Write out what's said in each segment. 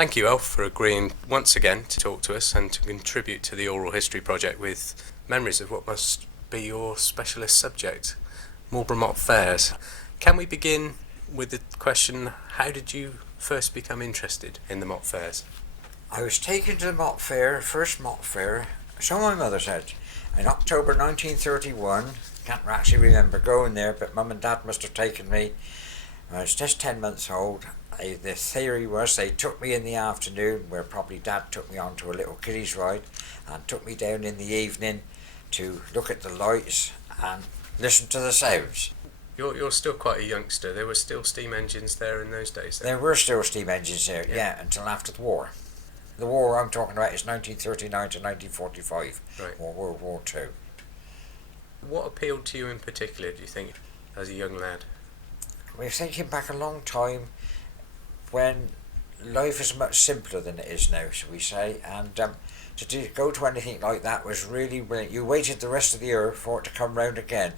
Thank you, Alf, for agreeing once again to talk to us and to contribute to the Oral History Project with memories of what must be your specialist subject, Marlborough Mop Fairs. Can we begin with the question, how did you first become interested in the Mop Fairs? I was taken to the Mop Fair, first Mop Fair, so my mother said, in October 1931. Can't actually remember going there, but Mum and Dad must have taken me. I was just 10 months old. The theory was they took me in the afternoon, where probably Dad took me on to a little kiddies ride, and took me down in the evening to look at the lights and listen to the sounds. You're still quite a youngster. There were still steam engines there in those days? There were still steam engines there, yeah, until after the war. The war I'm talking about is 1939 to 1945, right. or World War II. What appealed to you in particular, do you think, as a young lad? We're thinking back a long time when life is much simpler than it is now, shall we say, and go to anything like that was really brilliant. You waited the rest of the year for it to come round again,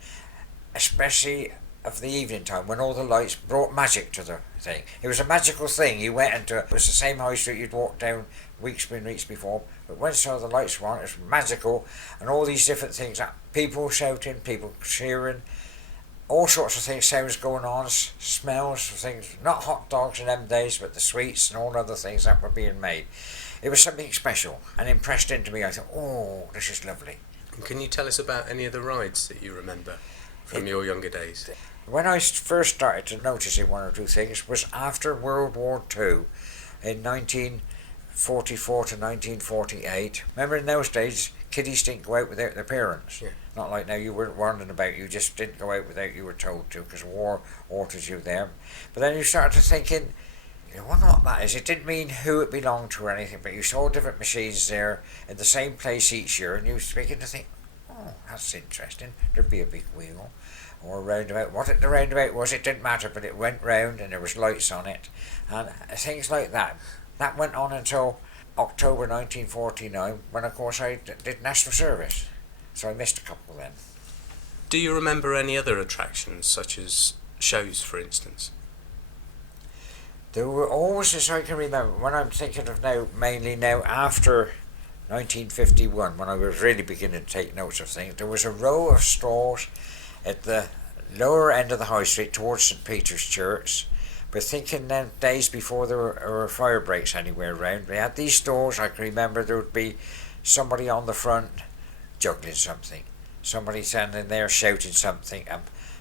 especially of the evening time when all the lights brought magic to the thing. It was a magical thing. You went into it was the same high street you'd walked down weeks before, but when some of the lights were on, it was magical, and all these different things, people shouting, people cheering, all sorts of things, sounds going on, smells of things, not hot dogs in them days, but the sweets and all other things that were being made. It was something special and impressed into me. I thought, oh, this is lovely. Can you tell us about any of the rides that you remember from your younger days? When I first started to notice one or two things was after World War II in 1944 to 1948. Remember in those days, kiddies didn't go out without their parents. Yeah. Not like now, you weren't wandering about, you just didn't go out without you were told to, because war ordered you there. But then you started thinking, what not that is, it didn't mean who it belonged to or anything, but you saw different machines there in the same place each year, and you was beginning to think, oh, that's interesting, there'd be a big wheel or a roundabout. What the roundabout was, it didn't matter, but it went round and there was lights on it, and things like that. That went on until October 1949, when of course I did national service, so I missed a couple then. Do you remember any other attractions, such as shows, for instance? There were always, as I can remember, when I'm thinking of now, mainly now after 1951, when I was really beginning to take notes of things, there was a row of stalls at the lower end of the high street towards St Peter's Church. But thinking then days before there were fire breaks anywhere around, they had these stalls. I can remember there would be somebody on the front juggling something, somebody standing there shouting something,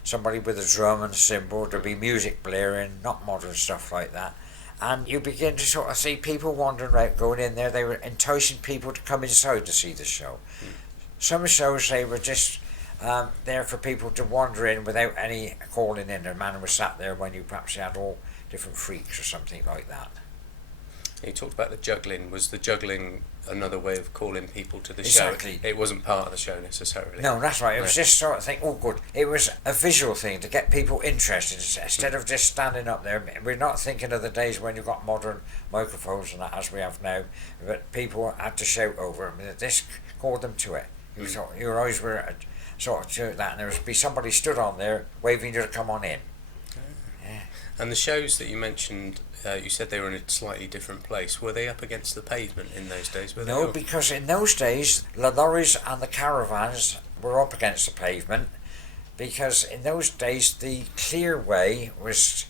somebody with a drum and cymbal. There'd be music blaring, not modern stuff like that. And you begin to sort of see people wandering around, going in there. They were enticing people to come inside to see the show. Some shows they were just there for people to wander in without any calling in. The man was sat there when you perhaps had all different freaks or something like that. You talked about the juggling. Was the juggling another way of calling people to the Exactly. show? It wasn't part of the show necessarily. No, that's right. It was just sort of thing, oh good. It was a visual thing to get people interested instead of just standing up there. We're not thinking of the days when you've got modern microphones and that as we have now, but people had to shout over them. This called them to it. Your eyes were sort of to that, and there would be somebody stood on there waving you to come on in. Yeah. And the shows that you mentioned, you said they were in a slightly different place. Were they up against the pavement in those days? No, because in those days the lorries and the caravans were up against the pavement, because in those days the clearway was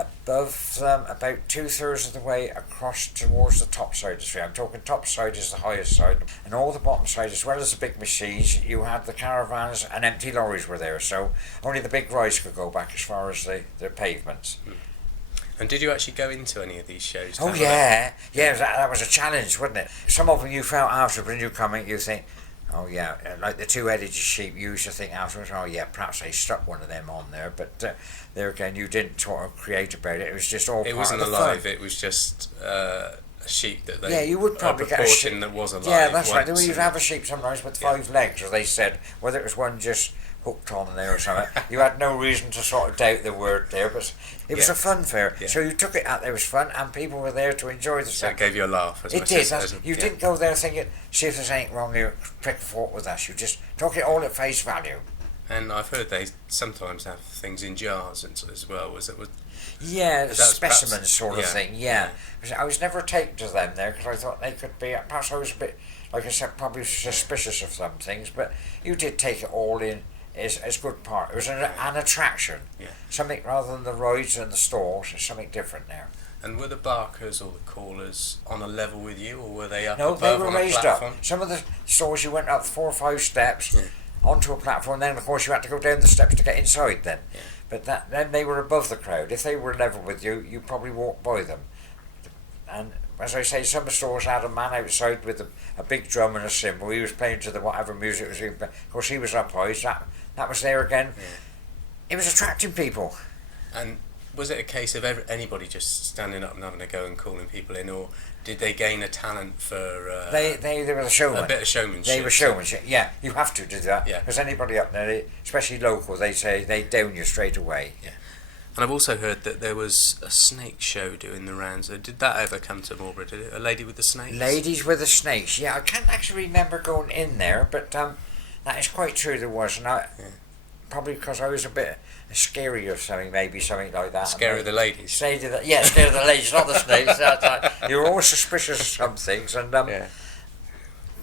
above them about 2/3 of the way across towards the top side of the street. I'm talking top side is the highest side, and all the bottom side, as well as the big machines, you had the caravans and empty lorries were there, so only the big rides could go back as far as the pavements. And did you actually go into any of these shows? Oh yeah, that was a challenge, wasn't it? Some of them you felt after, when you come in, you think, oh yeah, like the two-headed sheep, you used to think afterwards, oh yeah, perhaps they stuck one of them on there, but there again, you didn't sort of create about it. It was just all part of the fun. It wasn't alive. It was just a sheep that they. Yeah, you would probably get a sheep that was alive. Yeah, that's right. You'd have a sheep sometimes with 5 legs, as they said. Whether it was one just hooked on there or something, you had no reason to sort of doubt the word there. But it was a fun fair, so you took it out there. It was fun, and people were there to enjoy the stuff. So it gave you a laugh. It did. You didn't go there thinking, see if there's anything wrong here, prick a fork with us. You just took it all at face value. And I've heard they sometimes have things in jars as well. Yeah, That was specimen perhaps- sort of yeah, thing, yeah. I was never taken to them there because I thought they could be, perhaps I was a bit, like I said, probably suspicious of some things, but you did take it all in as good part. It was an attraction. Yeah. Something rather than the rides and the stalls, it's something different now. And were the barkers or the callers on a level with you, or were they up No, above they were on a raised platform? up. Some of the stalls you went up 4 or 5 steps Yeah. onto a platform, then of course you had to go down the steps to get inside then. Yeah. But then they were above the crowd. If they were level with you, you probably walked by them. And as I say, some stores had a man outside with a big drum and a cymbal. He was playing to the whatever music was. Of course, he was up high. So that was there again. Yeah. It was attracting people. And was it a case of anybody just standing up and having a go and calling people in, or did they gain a talent for They were the showman. a bit of showmanship? They were showmen. Yeah, you have to do that. Yeah. Because anybody up there, especially local, they say they down you straight away. Yeah. And I've also heard that there was a snake show doing the rounds. Did that ever come to Marlborough? Did it? A lady with the snakes? Ladies with the snakes. Yeah, I can't actually remember going in there, but that is quite true. There was, and probably because I was a bit scary or something, maybe something like that. Scare of the ladies. Scared of the ladies, not the snakes. You were always suspicious of some things, and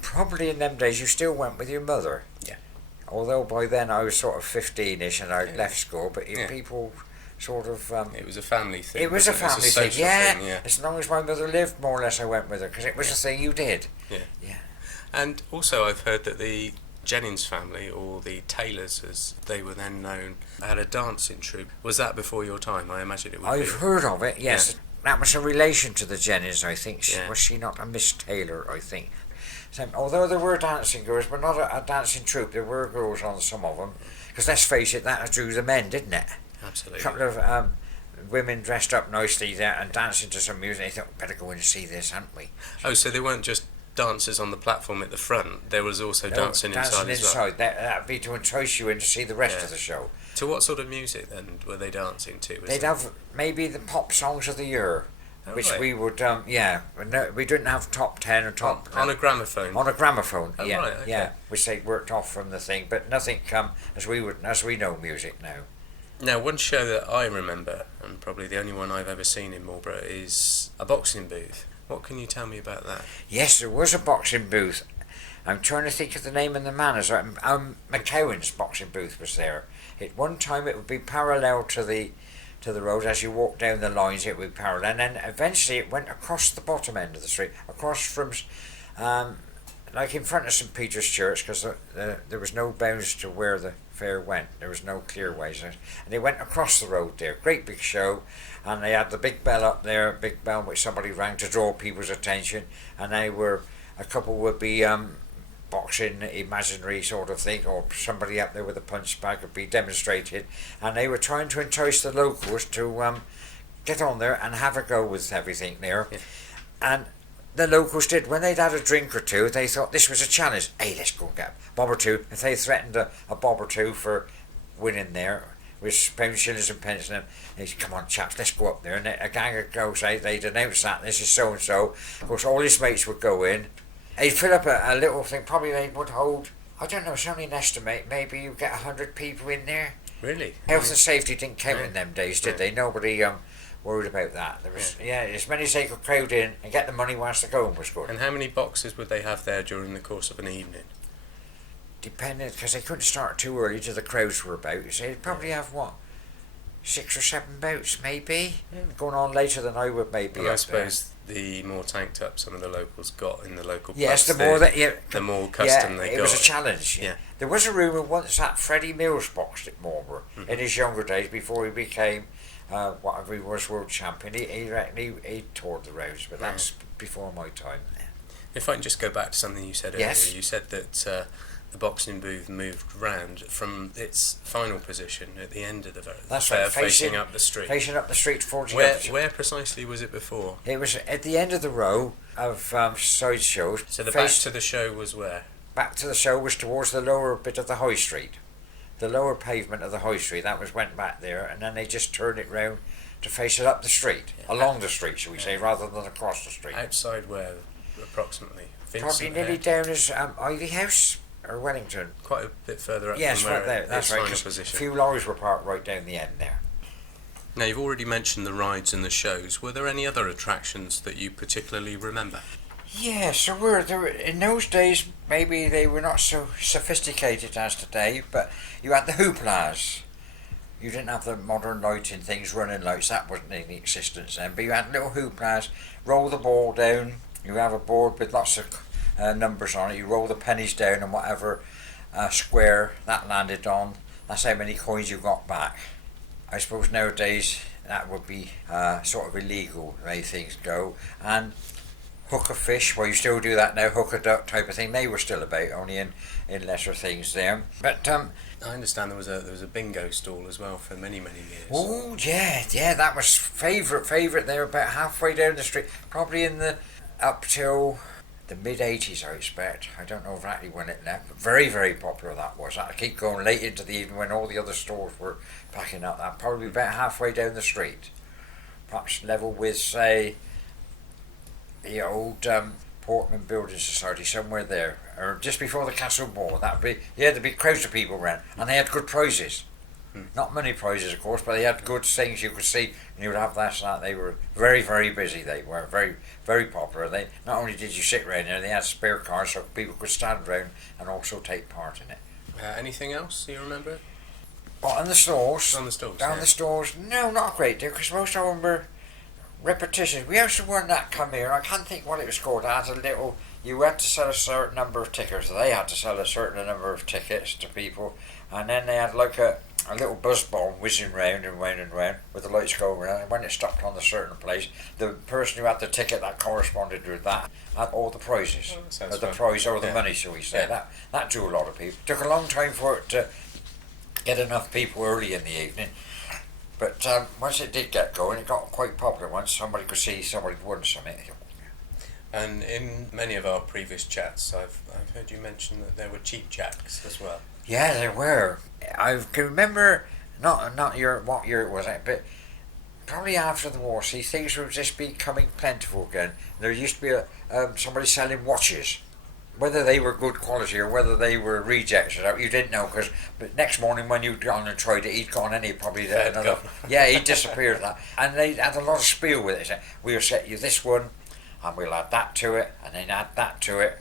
probably in them days you still went with your mother. Yeah. Although by then I was sort of 15ish and I'd left school, but Yeah. people sort of. It was a family thing. It was a wasn't family social thing, yeah. yeah. As long as my mother lived, more or less, I went with her because it was a thing you did. Yeah. Yeah. And also, I've heard that the Jennings family, or the Taylors as they were then known, had a dancing troupe. Was that before your time? I imagine it would be. I've heard of it. Yes, that was a relation to the Jennings, I think. Yeah. Was she not a Miss Taylor? I think. So, although there were dancing girls, but not a dancing troupe, there were girls on some of them. Because let's face it, that drew the men, didn't it? Absolutely. A couple of women dressed up nicely there and dancing to some music. They thought, better go in and see this, hadn't we? Oh, so they weren't just dancers on the platform at the front. There was also dancing inside as well. That'd be to entice you in to see the rest Yeah. of the show. To what sort of music then were they dancing to? Was They'd have maybe the pop songs of the year, Oh, which right. we would, No, we didn't have top 10 or top... on a gramophone. On a gramophone, Oh, yeah, right, okay. yeah, which they worked off from the thing, but nothing as we know music now. Now, one show that I remember, and probably the only one I've ever seen in Marlborough, is a boxing booth. What can you tell me about that? Yes, there was a boxing booth. I'm trying to think of the name of the man. McCowan's boxing booth was there. At one time, it would be parallel to the road. As you walk down the lines, it would be parallel, and then eventually it went across the bottom end of the street, across from, like in front of St Peter's Church, because there was no bounds to where the fair went. There was no clearways, and they went across the road there. Great big show, and they had the big bell up there, big bell which somebody rang to draw people's attention, and a couple would be boxing imaginary sort of thing, or somebody up there with a punch bag would be demonstrated, and they were trying to entice the locals to get on there and have a go with everything there. Yeah. And the locals did. When they'd had a drink or two, they thought this was a challenge. Hey, let's go and get a bob or two. If they threatened a bob or two for winning there, with pounds, shillings and pence, and they said, come on chaps, let's go up there. And a gang of girls, they'd announce that, this is so and so. Of course, all his mates would go in. They'd fill up a little thing, probably they would hold, I don't know, it's only an estimate, maybe you get 100 people in there. Really? Health and safety didn't count in them days, did they? Nobody worried about that. There was, as many as they could crowd in and get the money whilst the going was good. And how many boxes would they have there during the course of an evening? Depending, because they couldn't start too early till the crowds were about. So they'd probably have, 6 or 7 bouts, maybe? Going on later than I would, maybe. Well, I up suppose the more tanked up some of the locals got in the local Yes, pubs, the more that the more custom they got. it was a challenge. Yeah. There was a rumour once that Freddie Mills boxed at Marlborough in his younger days before he became whatever he was, world champion. He reckoned he toured the roads, but that's before my time. If I can just go back to something you said earlier, Yes. you said that the boxing booth moved round from its final position at the end of the That's fair, right, facing up the street. Facing up the street towards the Where opposite. precisely was it before? It was at the end of the row of side shows. So the back to the show was where? Back to the show was towards the lower bit of the high street. The lower pavement of the high street, went back there, and then they just turned it round to face it up the street, along the street, shall we say, rather than across the street. Outside where, approximately? Probably nearly down as Ivy House or Wellington. Quite a bit further up Yes, from where right there. That's its right. final 'Cause position. a few lorries were parked right down the end there. Now, you've already mentioned the rides and the shows. Were there any other attractions that you particularly remember? Yes, there were. In those days, maybe they were not so sophisticated as today, but you had the hooplas. You didn't have the modern lighting things, running lights, that wasn't in existence then, but you had little hooplas, roll the ball down, you have a board with lots of numbers on it, you roll the pennies down and whatever square that landed on, that's how many coins you got back. I suppose nowadays that would be sort of illegal, the way things go, and hook a fish, well you still do that now, hook a duck type of thing, they were still about, only in lesser things there. But I understand there was a bingo stall as well for many years. oh yeah, that was favourite. They were about halfway down the street, probably up till the mid-80s, I expect. I don't know exactly when it left, but very popular that was. That keep going late into the evening when all the other stores were packing up. That probably about halfway down the street, perhaps level with, say, the old Portman Building Society, somewhere there, or just before the Castle Ball. There'd be crowds of people around, and they had good prizes. Not many prizes, of course, but they had good things you could see, and you would have that. They were very busy. They were very popular. They not only did you sit around there, they had spare cars so people could stand around and also take part in it. Anything else you remember? But on the stores, the stores, no, not a great deal, because most of them were repetitions. We also one that come here, I can't think what it was called. It had a little, you had to sell a certain number of tickets, they had to sell a certain number of tickets to people, and then they had like a little buzz bomb whizzing round and round with the lights going around, and when it stopped on a certain place, the person who had the ticket that corresponded with that had all the prizes, or the prize or the money, shall we say. That drew a lot of people. Took a long time for it to get enough people early in the evening, but once it did get going, it got quite popular. Once somebody could see somebody won something. And in many of our previous chats, I've heard you mention that there were cheap jacks as well. Yeah, there were. I can remember not what year it was, but probably after the war. See, things were just becoming plentiful again. There used to be somebody selling watches. Whether they were good quality or whether they were rejects, you didn't know, because but next morning when you'd gone and tried it, he'd gone and he'd probably another. Yeah, he'd disappeared. And they had a lot of spiel with it. We'll set you this one, and we'll add that to it, and then add that to it,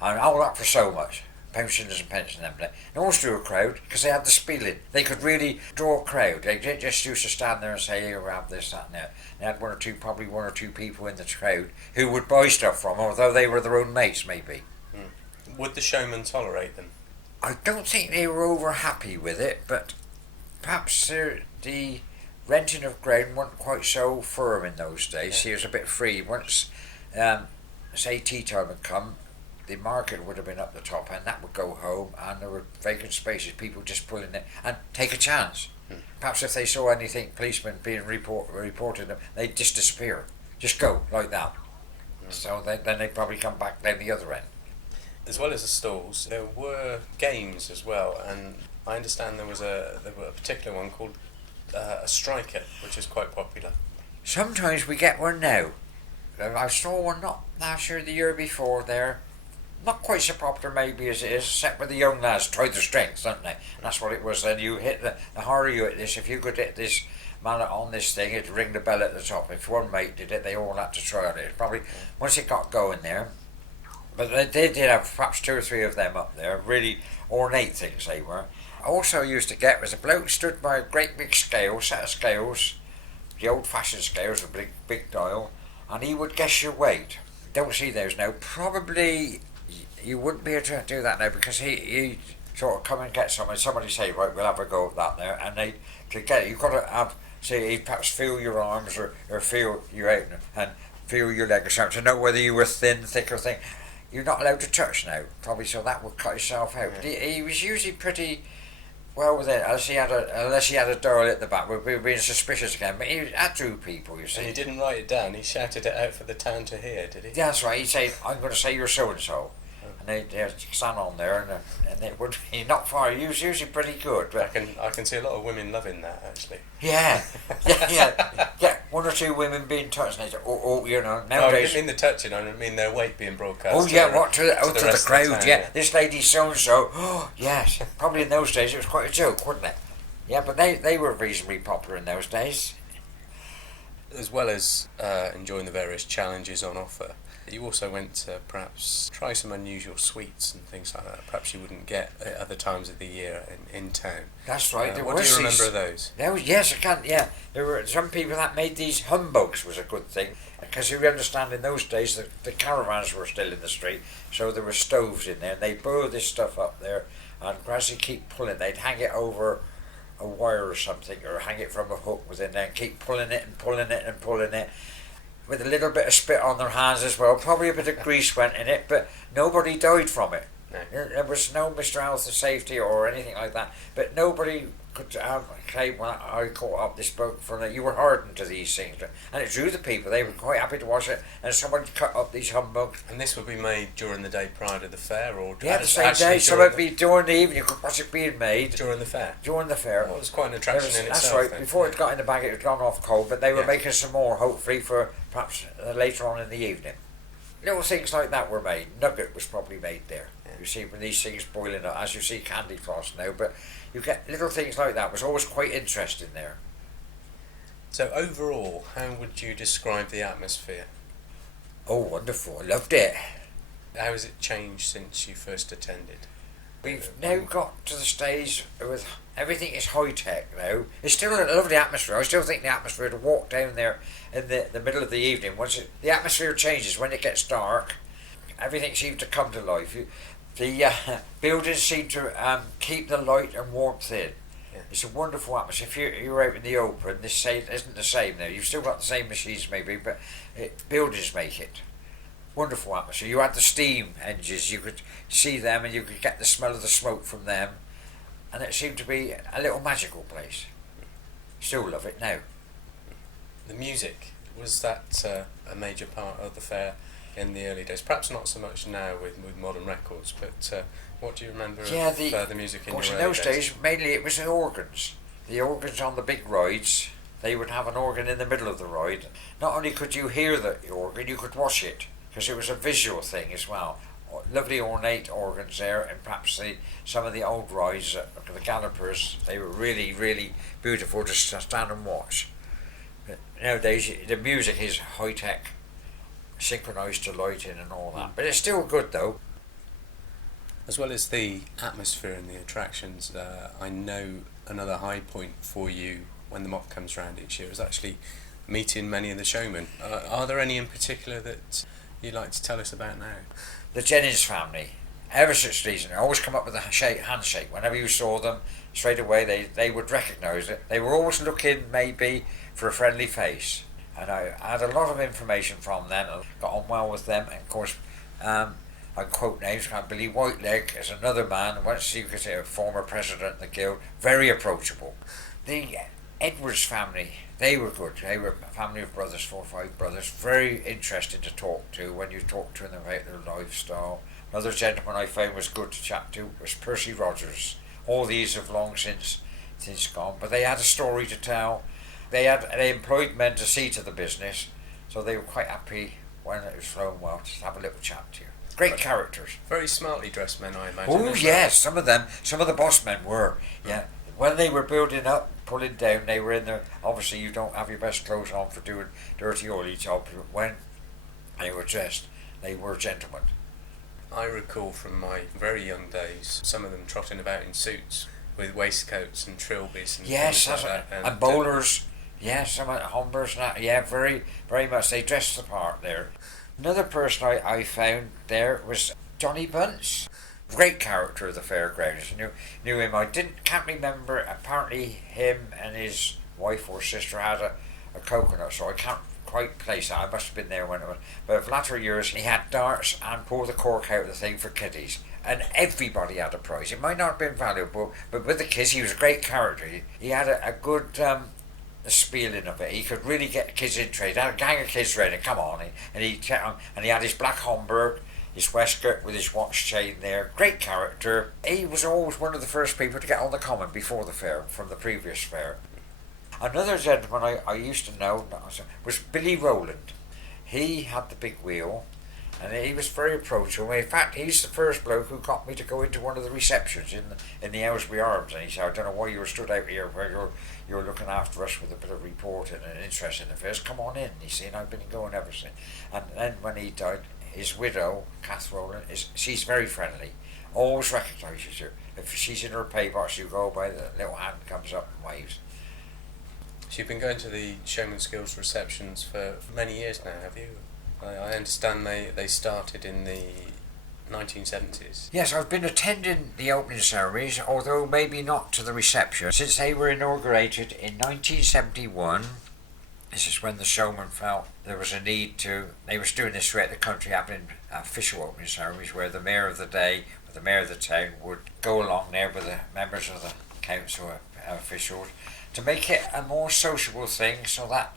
and all that for so much. Pensions and pence and everything. And always drew a crowd because they had the spieling. They could really draw a crowd. They didn't just used to stand there and say, here, we'll have this, that, and that. They had probably one or two people in the crowd who would buy stuff from them, although they were their own mates, maybe. Would the showman tolerate them? I don't think they were over happy with it, but perhaps the renting of ground wasn't quite so firm in those days. He was a bit free. Once, say, tea time had come, the market would have been up the top end, that would go home, and there were vacant spaces, people just pulling it and take a chance. Perhaps if they saw anything, policemen being reported them, they'd just disappear, just go like that. So then they'd probably come back down the other end. As well as the stalls, there were games as well, and I understand there was a particular one called a striker, which is quite popular. Sometimes we get one now. I saw one not last year, the year before there. Not quite so popular maybe as it is, except with the young lads try their strength, don't they? And that's what it was then. You hit the harder you hit this, if you could hit this mallet on this thing, it'd ring the bell at the top. If one mate did it, they all had to try on it. Probably once it got going there. But they did have perhaps two or three of them up there, really ornate things they were. Also used to get was a bloke stood by a great big scale, set of scales, the old fashioned scales with a big dial, and he would guess your weight. Don't see those now. Probably you wouldn't be able to do that now, because he sort of come and get somebody say, right, we'll have a go at that now, and to get it, you've got to have, say, he'd perhaps feel your arms or feel you out and feel your leg or something to know whether you were thin, thick or thin. You're not allowed to touch now, probably, so that would cut yourself out. But he was usually pretty well with it, unless he had a dial at the back. We were being suspicious again, but he drew people, you see. And he didn't write it down, he shouted it out for the town to hear, did he? Yeah, that's right, he'd say, I'm going to say you're so-and-so. And they'd stand on there, and it would be not far. He was usually pretty good. But I can see a lot of women loving that, actually. Yeah. One or two women being touched, and they say, you know, nowadays. No, I didn't mean the touching, I mean their weight being broadcast. Oh, yeah, to the crowd, town, yeah. This lady's so-and-so. Oh, yes. Probably in those days it was quite a joke, wasn't it? Yeah, but they were reasonably popular in those days. As well as enjoying the various challenges on offer, you also went to perhaps try some unusual sweets and things like that. Perhaps you wouldn't get at other times of the year in town. That's right. What do you remember of those? Yes, I can. Yeah, there were some people that made these humbugs was a good thing, because you understand in those days the caravans were still in the street, so there were stoves in there, and they'd blow this stuff up there, and gradually keep pulling. They'd hang it over a wire or something, or hang it from a hook within there, and keep pulling it and pulling it and pulling it, with a little bit of spit on their hands as well. Probably a bit of grease went in it, but nobody died from it. No. There was no Mr. Health and Safety or anything like that. But nobody could claim, when I caught up this book from that you were hardened to these things, and it drew the people. They were quite happy to watch it, and someone cut up these humbugs. And this would be made during the day prior to the fair, or yeah, the same day. Some would be during the evening. You could watch it being made during the fair. During the fair. Well, it was quite an attraction in that's itself. That's right. Then. Before it got in the bag, it had gone off cold, but they were making some more, hopefully for perhaps later on in the evening. Little things like that were made. Nugget was probably made there. You see, when these things boiling up, as you see candy floss now, but you get little things like that. It was always quite interesting there. So overall, how would you describe the atmosphere? Oh, wonderful. I loved it. How has it changed since you first attended? We've now got to the stage with everything is high tech now. It's still a lovely atmosphere. I still think the atmosphere to walk down there in the middle of the evening, the atmosphere changes when it gets dark, everything seems to come to life. The buildings seem to keep the light and warmth in. Yeah. It's a wonderful atmosphere. If you're out in the open, this isn't the same now. You've still got the same machines maybe, but buildings make it. Wonderful atmosphere. You had the steam engines, you could see them and you could get the smell of the smoke from them, and it seemed to be a little magical place. Still love it now. The music, was that a major part of the fair in the early days? Perhaps not so much now with modern records, but what do you remember of the music in your early days? In those days, mainly it was the organs. The organs on the big rides, they would have an organ in the middle of the ride. Not only could you hear the organ, you could watch it, because it was a visual thing as well. Lovely ornate organs there, and perhaps some of the old rides, the gallopers, they were really, really beautiful to stand and watch. But nowadays, the music is high-tech, synchronised to lighting and all that. But it's still good, though. As well as the atmosphere and the attractions, I know another high point for you when the Mop comes round each year is actually meeting many of the showmen. Are there any in particular that you'd like to tell us about now? The Jennings family, ever since season, always come up with a handshake. Whenever you saw them, straight away they would recognise it. They were always looking maybe for a friendly face, and I had a lot of information from them. I got on well with them, and of course, I quote names. Billy Whiteleg is another man. Once you could say a former president of the guild, very approachable. The Edwards family, they were good. They were a family of brothers, 4 or 5 brothers. Very interesting to talk to when you talk to them about their lifestyle. Another gentleman I found was good to chat to was Percy Rogers. All these have long since gone, but they had a story to tell. They employed men to see to the business, so they were quite happy when it was flowing well to have a little chat to you. Great characters. Very smartly dressed men, I imagine. Oh yes, some of the boss men were. Yeah, when they were building up, pulling down, they were in there. Obviously, you don't have your best clothes on for doing dirty oily job. When they were dressed, they were gentlemen. I recall from my very young days, some of them trotting about in suits with waistcoats and trilbies and things like that. And bowlers. Yes, some of the humbers. Yeah, very, very much. They dressed the part there. Another person I found there was Johnny Bunce. Great character of the fairgrounds. Knew him. Can't remember. Apparently, him and his wife or sister had a coconut, so I can't quite place that. I must have been there when it was. But of latter years, he had darts and pulled the cork out of the thing for kiddies, and everybody had a prize. It might not have been valuable, but with the kids, he was a great character. He had a good the spieling of it. He could really get the kids interested. He had a gang of kids ready. Come on, and he had his black Homburg, his waistcoat with his watch chain there. Great character. He was always one of the first people to get on the common before the fair, from the previous fair. Another gentleman I used to know was Billy Rowland. He had the big wheel, And he was very approachable. In fact, he's the first bloke who got me to go into one of the receptions in the Aylesbury Arms. And he said, I don't know why you were stood out here where you're looking after us with a bit of reporting and interest in affairs. Come on in. He said, I've been going ever since. And then when he died, his widow, Kath Rowland, she's very friendly. Always recognises you. If she's in her pay box, you go by, the little hand comes up and waves. So you've been going to the Showman Skills receptions for many years now, have you? I understand they started in the 1970s. Yes, I've been attending the opening ceremonies, although maybe not to the reception, since they were inaugurated in 1971. This is when the Showman felt there was a need to. They were doing this throughout the country, having official opening ceremonies where the mayor of the day, or the mayor of the town, would go along there with the members of the council officials to make it a more sociable thing, so that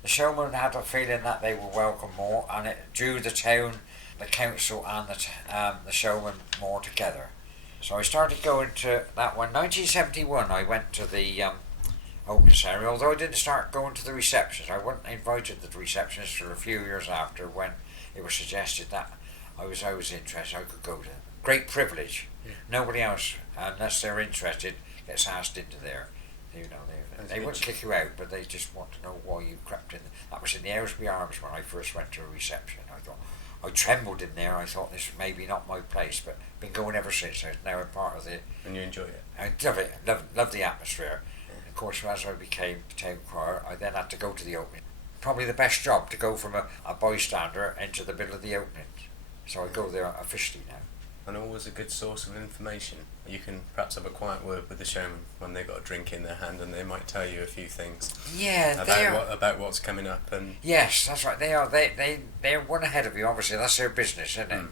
the Showman had a feeling that they were welcome more, and it drew the town, the council, and the Showman more together. So I started going to that one. 1971, I went to the opening ceremony, although I didn't start going to the receptions. I wasn't invited to the receptions for a few years after, when it was suggested that I was interested, I could go to. Great privilege. Yeah. Nobody else, unless they're interested, gets asked into there. You know, they wouldn't kick you out, but they just want to know why you crept in. That was in the Aylesbury Arms when I first went to a reception. I trembled in there. I thought this was maybe not my place, but been going ever since. I'm now a part of it. And you enjoy it? I love it. Love the atmosphere. And of course, as I became town crier, I then had to go to the opening. Probably the best job, to go from a bystander into the middle of the opening. So I go there officially now. And always a good source of information. You can perhaps have a quiet word with the showman when they've got a drink in their hand, and they might tell you a few things. Yeah, about what's coming up. And yes, that's right. They are. They're one ahead of you. Obviously, that's their business, isn't it?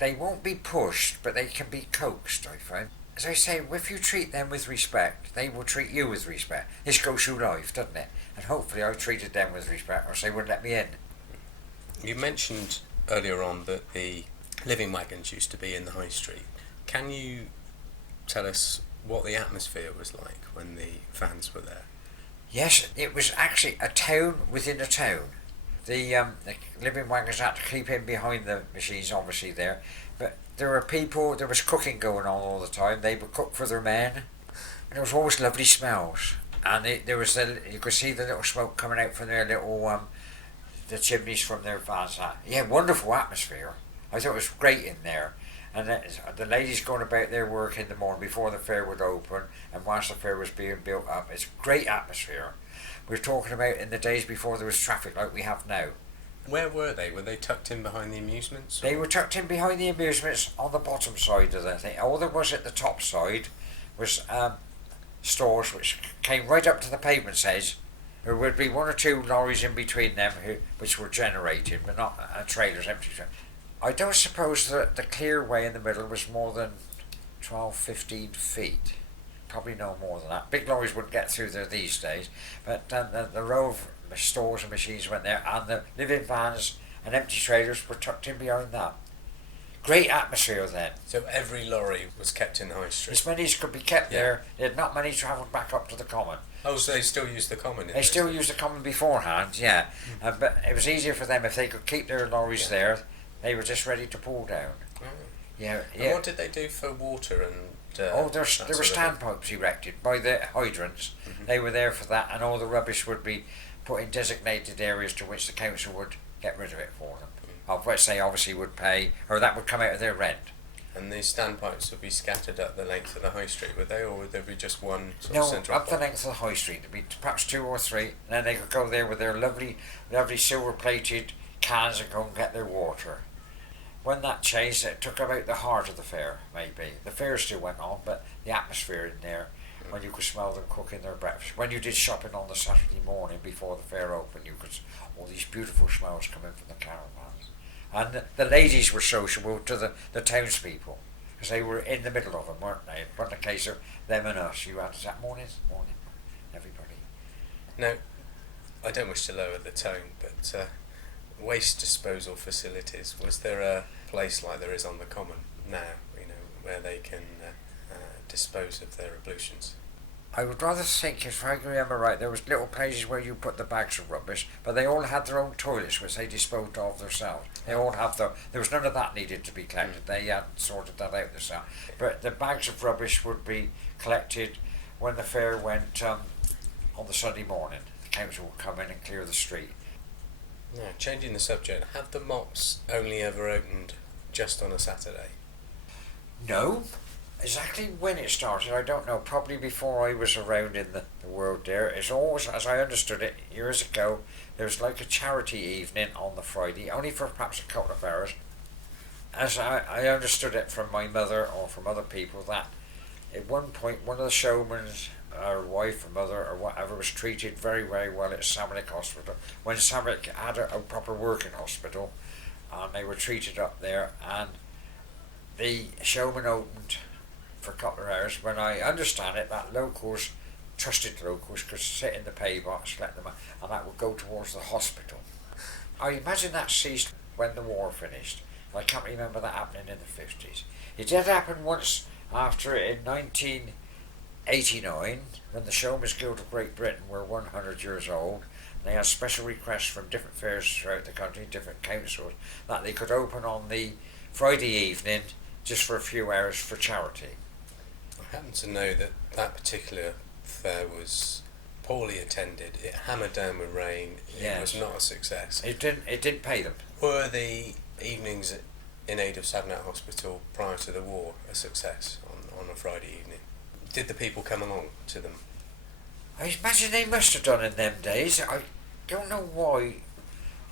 They won't be pushed, but they can be coaxed, I find. As I say, if you treat them with respect, they will treat you with respect. This goes through life, doesn't it? And hopefully, I've treated them with respect, or else they wouldn't let me in. You mentioned earlier on that the living wagons used to be in the high street. Can you tell us what the atmosphere was like when the vans were there? Yes, it was actually a town within a town. The living wagons had to keep in behind the machines, obviously there, but there were people. There was cooking going on all the time. They would cook for their men, and there was always lovely smells. And there was you could see the little smoke coming out from their little the chimneys from their vans. Yeah, wonderful atmosphere. I thought it was great in there. And the ladies going about their work in the morning before the fair would open, and whilst the fair was being built up. It's a great atmosphere. We're talking about in the days before there was traffic like we have now. Where were they? Were they tucked in behind the amusements? They were tucked in behind the amusements on the bottom side of the thing. All there was at the top side was stores which came right up to the pavement edge. There would be one or two lorries in between them which were generated, but not trailers, empty trailers. I don't suppose that the clearway in the middle was more than 12, 15 feet. Probably no more than that. Big lorries wouldn't get through there these days. But the row of stores and machines went there, and the living vans and empty trailers were tucked in behind that. Great atmosphere then. So every lorry was kept in the high street? As many as could be kept there. They had not many travelled back up to the common. Oh, so they still use the common? They still used the common beforehand, yeah. But it was easier for them if they could keep their lorries there. They were just ready to pull down. Oh. Yeah. And what did they do for water and? There were standpipes erected by the hydrants. Mm-hmm. They were there for that, and all the rubbish would be put in designated areas to which the council would get rid of it for them. Of which they obviously would pay, or that would come out of their rent. And these standpipes would be scattered up the length of the high street, would they, or would there be just one sort of central up the length of the high street. There'd be perhaps two or three, and then they could go there with their lovely silver-plated cans and go and get their water. When that changed, it took about the heart of the fair, maybe. The fair still went on, but the atmosphere in there, when you could smell them cooking their breakfast. When you did shopping on the Saturday morning before the fair opened, you could all these beautiful smells coming from the caravans. And the ladies were sociable to the townspeople, because they were in the middle of them, weren't they? It wasn't a case of them and us. You had to say, morning, everybody. Now, I don't wish to lower the tone, but waste disposal facilities, was there a place like there is on the common now, where they can dispose of their ablutions? I would rather think, if I can remember right, there was little places where you put the bags of rubbish, but they all had their own toilets which they disposed of themselves. They all have there was none of that needed to be collected. They had sorted that out themselves. But the bags of rubbish would be collected when the fair went on the Sunday morning. The council would come in and clear the street. Yeah, changing the subject, have the Mops only ever opened just on a Saturday? No. Exactly when it started, I don't know. Probably before I was around in the world there. It's always, as I understood it, years ago, there was like a charity evening on the Friday, only for perhaps a couple of hours. As I understood it from my mother or from other people, that at one point one of the showmen, her wife or mother or whatever, was treated very, very well at Samwick Hospital. When Samwick had a proper working hospital, and they were treated up there, and the showman opened for a couple of hours. When I understand it, that locals, trusted locals, could sit in the pay box, let them, and that would go towards the hospital. I imagine that ceased when the war finished. I can't remember that happening in the 50s. It did happen once after, in 1989, when the Showman's Guild of Great Britain were 100 years old. They had special requests from different fairs throughout the country, different councils, that they could open on the Friday evening just for a few hours for charity. I happen to know that that particular fair was poorly attended. It hammered down with rain. It was not a success. It didn't pay them. Were the evenings in aid of Savnet Hospital prior to the war a success on a Friday evening? Did the people come along to them? I imagine they must have done in them days. I don't know why.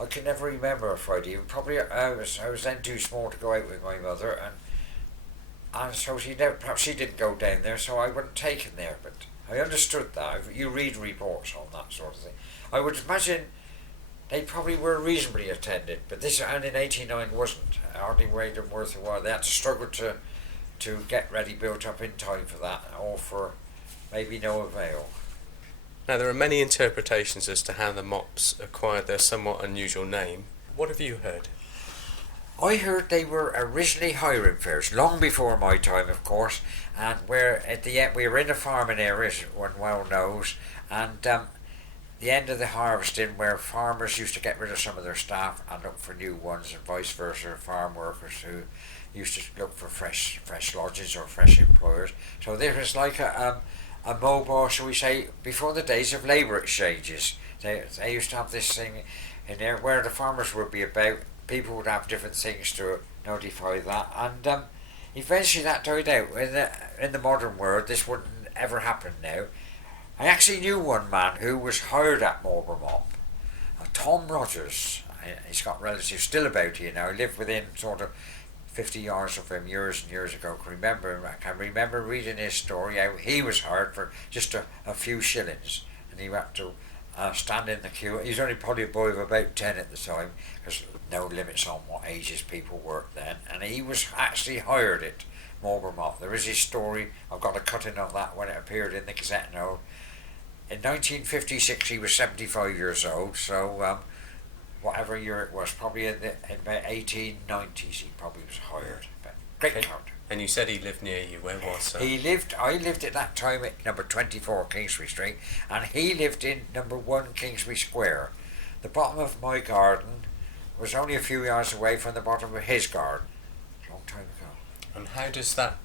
I can never remember a Friday. Probably I was then too small to go out with my mother, and so perhaps she didn't go down there, so I wasn't taken there. But I understood that. You read reports on that sort of thing. I would imagine they probably were reasonably attended, but this, and in '89 wasn't. Hardly made them worth a while. They had to struggle to get ready, built up in time for that, all for maybe no avail. Now, there are many interpretations as to how the Mops acquired their somewhat unusual name. What have you heard? I heard they were originally hiring fairs, long before my time, of course, and where at the end we were in a farming area, as one well knows, and the end of the harvesting, where farmers used to get rid of some of their staff and look for new ones, and vice versa, farm workers who used to look for fresh lodges or fresh employers. So there was like a mobile, shall we say, before the days of labour exchanges. They used to have this thing in there where the farmers would be about. People would have different things to notify that, and eventually that died out. In the modern world, this wouldn't ever happen now. I actually knew one man who was hired at Marlborough Mop, Tom Rogers. He's got relatives still about here now. He lived within sort of 50 yards of him years and years ago. I can remember reading his story how he was hired for just a few shillings, and he had to stand in the queue. He was only probably a boy of about 10 at the time, because no limits on what ages people worked then, and he was actually hired at Marlborough Mop. There is his story. I've got a cutting of that when it appeared in the Gazette Note. In 1956 he was 75 years old, so whatever year it was, probably in the 1890s he probably was hired. But great character. And you said he lived near you. Where was that? I lived at that time at number 24 Kingsbury Street, and he lived in number 1 Kingsbury Square. The bottom of my garden was only a few yards away from the bottom of his garden. A long time ago. And how does that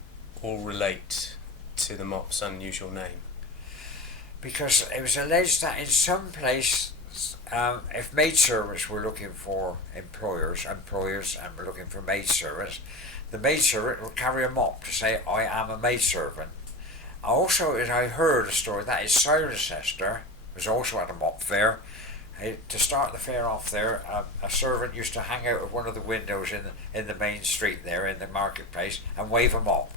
all relate to the Mop's unusual name? Because it was alleged that in some place, if maidservants were looking for employers and were looking for maidservants, the maidservant would carry a mop to say, "I am a maidservant." Also, as I heard a story that his Cirencester was also at a mop fair. To start the fair off there, a servant used to hang out of one of the windows in the main street there in the marketplace and wave a mop.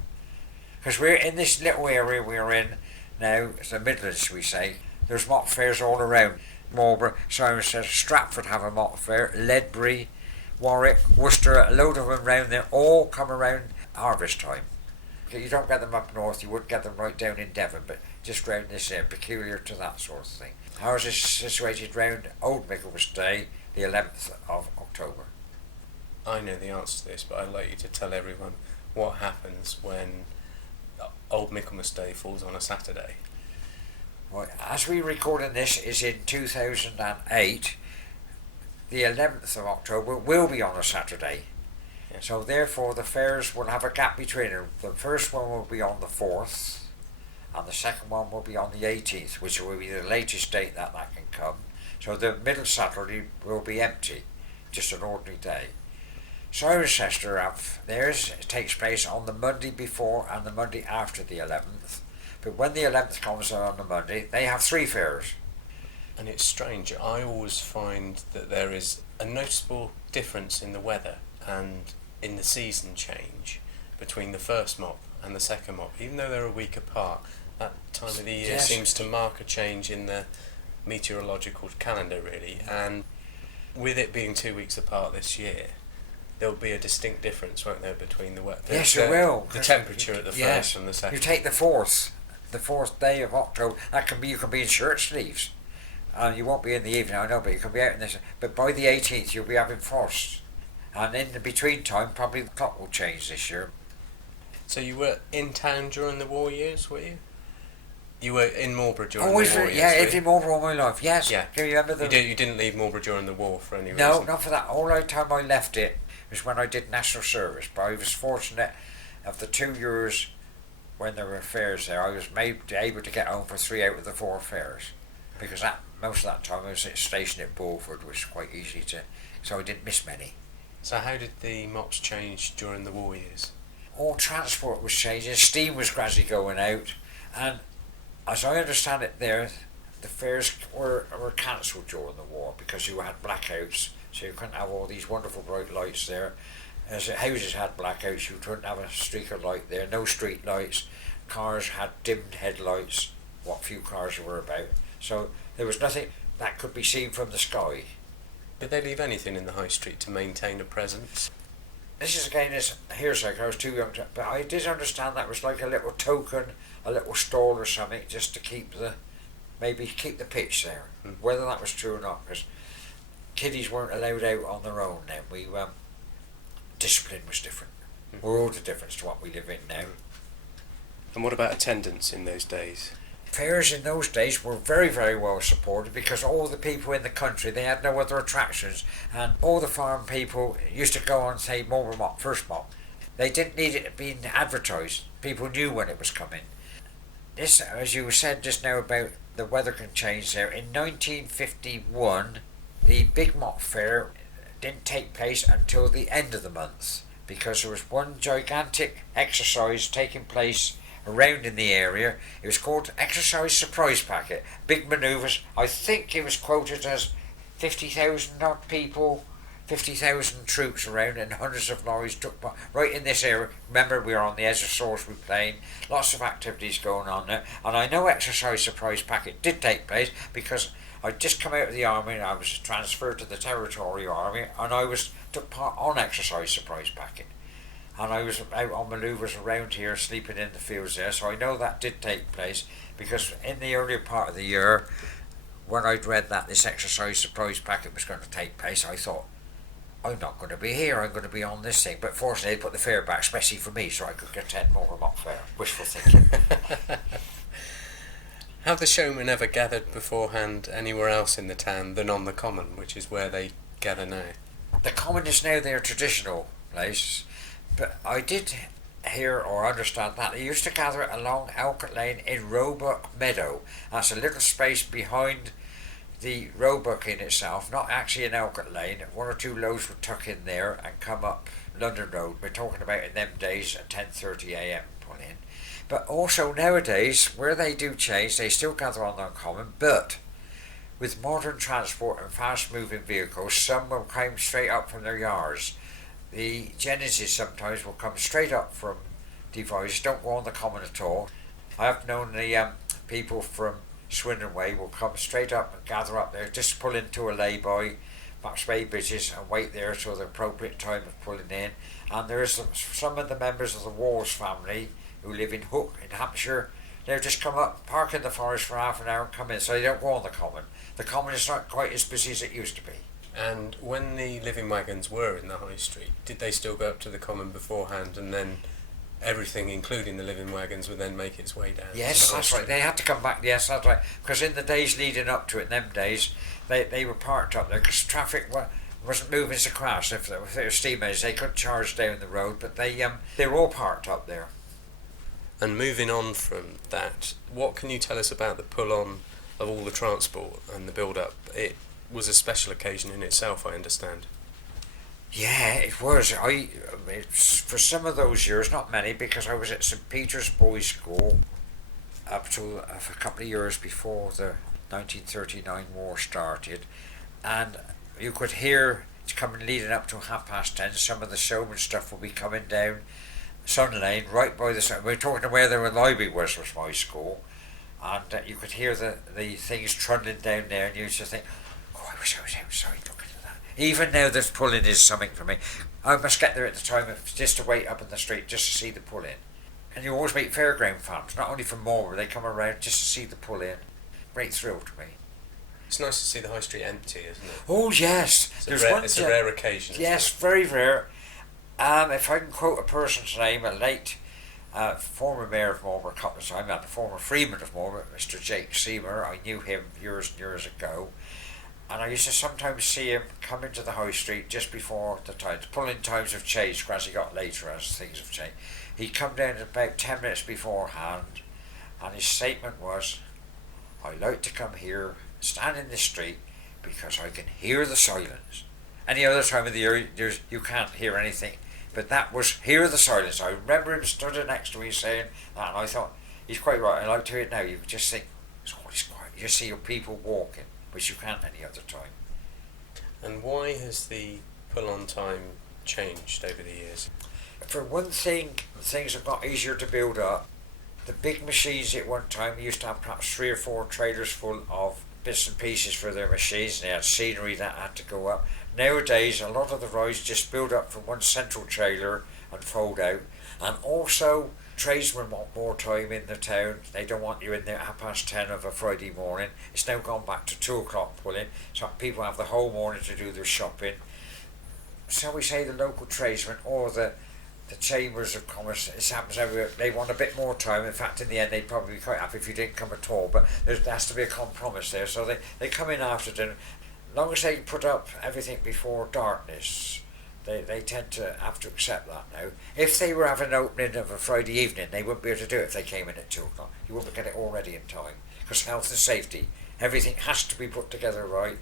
Because we're in this little area we're in now, it's the Midlands we say, there's mop fairs all around. Marlborough, Cirencester, Stratford have a mop fair, Ledbury, Warwick, Worcester, a load of them round there, all come around harvest time. You don't get them up north, you wouldn't get them right down in Devon, but just round this area, peculiar to that sort of thing. Ours is situated round Old Michaelmas Day, the 11th of October. I know the answer to this, but I'd like you to tell everyone what happens when Old Michaelmas Day falls on a Saturday. Well, as we recording this is in 2008, the 11th of October will be on a Saturday. Yeah. So therefore the fairs will have a gap between them. The first one will be on the 4th and the second one will be on the 18th, which will be the latest date that can come. So the middle Saturday will be empty, just an ordinary day. Cirencester have theirs takes place on the Monday before and the Monday after the 11th. But when the 11th comes on the Monday, they have 3 fairs. And it's strange, I always find that there is a noticeable difference in the weather and in the season change between the first mop and the second mop. Even though they're a week apart, that time of the year Yes. seems to mark a change in the meteorological calendar, really. And with it being 2 weeks apart this year, there'll be a distinct difference, won't there, between the weather? Yes, there will. The temperature at the Yes. first and the second. You take the 4th day of October. You can be in shirt sleeves. You won't be in the evening, I know, but you can be out in this. But by the 18th, you'll be having frost. And in the between time, probably the clock will change this year. So you were in town during the war years, were you? You were in Marlborough during Always, the war years, yeah, were every you? Marlborough all my life. Yes. Yeah. Can you remember the? You didn't leave Marlborough during the war for any No, reason? not for that. All the time I left it was when I did national service. But I was fortunate of the 2 years when there were fairs there, I was able to get home for 3 out of the 4 fairs, because most of that time I was stationed at Bulford, which was quite easy to, so I didn't miss many. So how did the mops change during the war years? All transport was changing, steam was gradually going out, and as I understand it there, the fairs were cancelled during the war because you had blackouts, so you couldn't have all these wonderful bright lights there. As the houses had blackouts, you couldn't have a streak of light there, no street lights. Cars had dimmed headlights, what few cars there were about. So there was nothing that could be seen from the sky. Did they leave anything in the high street to maintain a presence? This is again this hearsay, I was too young to, but I did understand that was like a little token, a little stall or something, just to keep the pitch there. Whether that was true or not, because kiddies weren't allowed out on their own then. Discipline was different. World of difference to what we live in now. And what about attendance in those days? Fairs in those days were very, very well supported because all the people in the country, they had no other attractions, and all the farm people used to go on, say, Marlborough Mop, first Mop. They didn't need it being advertised. People knew when it was coming. This, as you said just now about the weather can change there, in 1951, the Big Mop Fair didn't take place until the end of the month because there was one gigantic exercise taking place around in the area. It was called Exercise Surprise Packet. Big manoeuvres. I think it was quoted as 50,000 odd people, 50,000 troops around, and hundreds of lorries took part right in this area. Remember, we were on the edge of Salisbury Plain, lots of activities going on there, and I know Exercise Surprise Packet did take place because I'd just come out of the army and I was transferred to the Territorial Army, and I took part on Exercise Surprise Packet. And I was out on manoeuvres around here, sleeping in the fields there, so I know that did take place, because in the earlier part of the year, when I'd read that this Exercise Surprise Packet was going to take place, I thought, I'm not going to be here, I'm going to be on this thing. But fortunately, they put the fair back, especially for me, so I could attend Marlborough Mop Fair. Wishful thinking. Have the showmen ever gathered beforehand anywhere else in the town than on the Common, which is where they gather now? The Common is now their traditional place, but I did hear or understand that they used to gather along Alcott Lane in Roebuck Meadow. That's a little space behind the Roebuck in itself, not actually in Alcott Lane. 1 or 2 loads would tuck in there and come up London Road. We're talking about in them days at 10:30 a.m. pull in. But also nowadays, where they do change, they still gather on the Common, but with modern transport and fast moving vehicles, some will come straight up from their yards. The Genesis sometimes will come straight up from Devizes, don't go on the Common at all. I have known the people from Swindon Way will come straight up and gather up there, just pull into a lay-by, perhaps Bay Bridges, and wait there till the appropriate time of pulling in. And there is some of the members of the Walls family who live in Hook in Hampshire. They'll just come up, park in the forest for half an hour and come in, so they don't go on the Common. The Common is not quite as busy as it used to be. And when the living wagons were in the high street, did they still go up to the Common beforehand and then everything, including the living wagons, would then make its way down. Yes, that's right. They had to come back. Yes, that's right. Because in the days leading up to it, in them days, they were parked up there because traffic wasn't moving so fast. If they were steam engines, they couldn't charge down the road, but they were all parked up there. And moving on from that, what can you tell us about the pull-on of all the transport and the build-up? It was a special occasion in itself, I understand. Yeah, it was. For some of those years, not many, because I was at St Peter's Boys' School up to a couple of years before the 1939 war started, and you could hear it coming leading up to 10:30. Some of the showman stuff will be coming down Sun Lane, right by the. We're talking to where the library was my school, and you could hear the things trundling down there, and you used to think, "Oh, I wish I was outside looking at that." Even now, this pulling is something for me. I must get there at the time just to wait up in the street just to see the pull in. And you always meet fairground fans, not only from Marlborough, they come around just to see the pull in. Great thrill to me. It's nice to see the high street empty, isn't it? Oh yes, It's a rare occasion. Yes, very rare. If I can quote a person's name, a late former mayor of Marlborough, a couple of times, and the former freeman of Marlborough, Mr. Jake Seymour. I knew him years and years ago, and I used to sometimes see him come into the high street just before the times. Pulling times have changed as he got later, as things have changed. He'd come down about 10 minutes beforehand, and his statement was, "I like to come here, stand in the street, because I can hear the silence. Any other time of the year, you can't hear anything. But that was, hear the silence." I remember him stood next to me saying that, and I thought, he's quite right. I like to hear it now. You just think, it's always quiet. You just see your people walking, which you can't any other time. And why has the pull-on time changed over the years? For one thing, things have got easier to build up. The big machines at one time used to have perhaps 3 or 4 trailers full of bits and pieces for their machines, and they had scenery that had to go up. Nowadays, a lot of the rides just build up from one central trailer and fold out. And also, tradesmen want more time in the town. They don't want you in there at 10:30 of a Friday morning. It's now gone back to 2 o'clock pulling, so people have the whole morning to do their shopping. Shall we say the local tradesmen or the chambers of commerce, it happens everywhere, they want a bit more time. In fact, in the end, they'd probably be quite happy if you didn't come at all, but there has to be a compromise there, so they come in after dinner. As long as they put up everything before darkness, they tend to have to accept that now. If they were having an opening of a Friday evening, they wouldn't be able to do it if they came in at 2 o'clock. You wouldn't get it all ready in time, because health and safety, everything has to be put together right,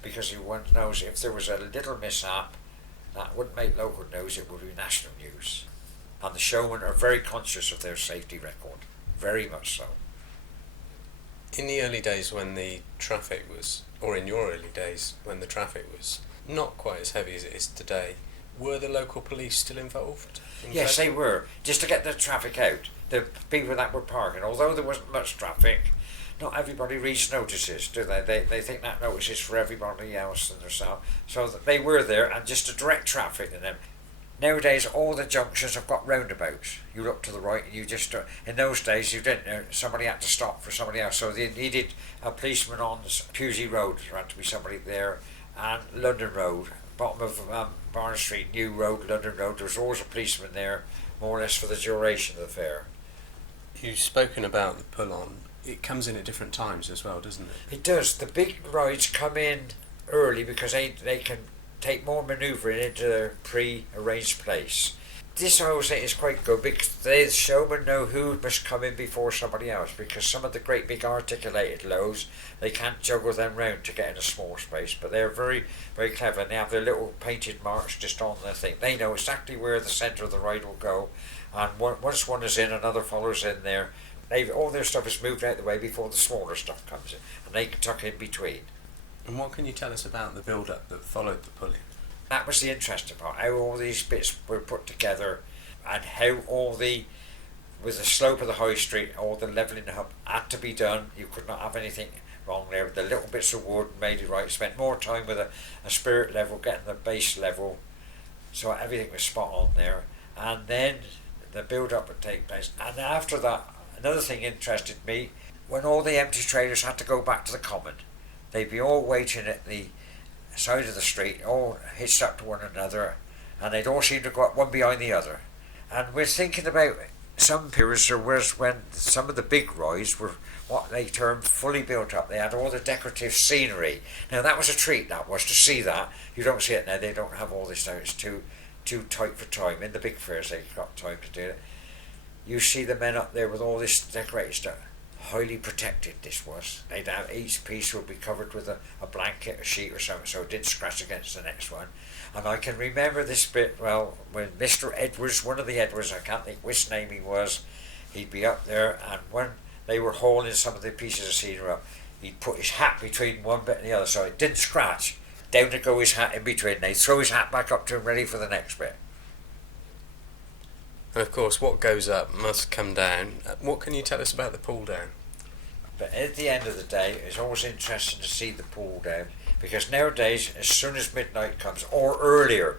because one knows if there was a little mishap, that wouldn't make local news, it would be national news. And the showmen are very conscious of their safety record, very much so. In the early days when the traffic was, or in your early days when the traffic was not quite as heavy as it is today, were the local police still involved? Yes, they were, just to get the traffic out. The people that were parking, although there wasn't much traffic, not everybody reads notices, do they? They think that notice is for everybody else and themselves. So that they were there, and just to direct traffic in them. Nowadays, all the junctions have got roundabouts. You look to the right, and you just. In those days, you didn't. Somebody had to stop for somebody else, so they needed a policeman on Pusey Road. There had to be somebody there, and London Road, bottom of Barnes Street, New Road, London Road. There was always a policeman there, more or less for the duration of the fair. You've spoken about the pull-on. It comes in at different times as well, doesn't it? It does. The big rides come in early because they can take more manoeuvring into their pre-arranged place. This I always think is quite good because the showmen know who must come in before somebody else, because some of the great big articulated loads, they can't juggle them round to get in a small space, but they're very, very clever, and they have their little painted marks just on their thing. They know exactly where the centre of the ride will go, and once one is in, another follows in there. All their stuff is moved out of the way before the smaller stuff comes in, and they can tuck in between. And what can you tell us about the build-up that followed the pulling? That was the interesting part, how all these bits were put together, and how with the slope of the high street, all the levelling up had to be done. You could not have anything wrong there. The little bits of wood made it right. Spent more time with a spirit level, getting the base level, so everything was spot on there. And then the build-up would take place, and after that, another thing interested me, when all the empty trailers had to go back to the common, they'd be all waiting at the side of the street, all hitched up to one another, and they'd all seem to go up one behind the other. And we're thinking about some periods there was when some of the big rides were what they termed fully built up. They had all the decorative scenery. Now that was a treat, that was, to see that. You don't see it now, they don't have all this now, it's too tight for time. In the big fairs they've got time to do it. You see the men up there with all this decorated stuff. Highly protected this was. They'd have, each piece would be covered with a blanket, a sheet or something, so it didn't scratch against the next one. And I can remember this bit well when Mr. Edwards, one of the Edwards, I can't think which name he was, he'd be up there, and when they were hauling some of the pieces of scenery up, he'd put his hat between one bit and the other so it didn't scratch. Down to go his hat in between. They'd throw his hat back up to him ready for the next bit. And of course, what goes up must come down. What can you tell us about the Pulldown? But at the end of the day, it's always interesting to see the Pulldown, because nowadays, as soon as midnight comes, or earlier,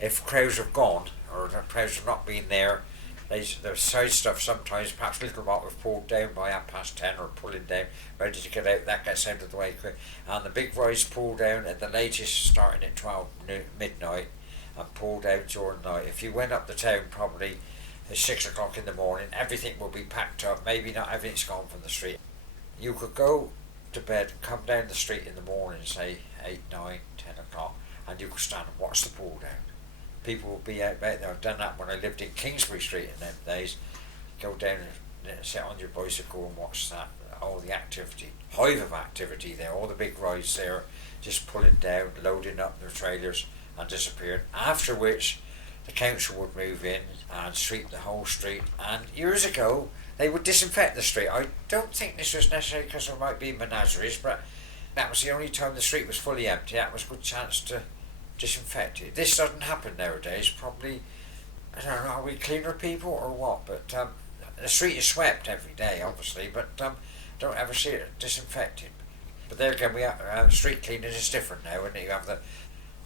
if crowds have gone, or the crowds have not been there, the side stuff sometimes, perhaps Little Rock was pulled down by 10:30 or pulling down, ready to get out, that gets out of the way quick. And the big rides pulled down at the latest starting at 12 midnight and pulled out during the night. If you went up the town probably at 6 o'clock in the morning, everything will be packed up, maybe not everything's gone from the street. You could go to bed, come down the street in the morning, say 8, 9, 10 o'clock, and you could stand and watch the Pulldown. People would be out there. I've done that when I lived in Kingsbury Street in them days. Go down and sit on your bicycle and watch that. All the activity, hive of activity there, all the big rides there, just pulling down, loading up their trailers and disappearing. After which, the council would move in and sweep the whole street. And years ago, they would disinfect the street. I don't think this was necessarily because there might be menageries, but that was the only time the street was fully empty. That was a good chance to disinfect it. This doesn't happen nowadays. Probably, I don't know, are we cleaner people or what? But the street is swept every day, obviously, but don't ever see it disinfected. But there again, we have, street cleaning is different now, and you have the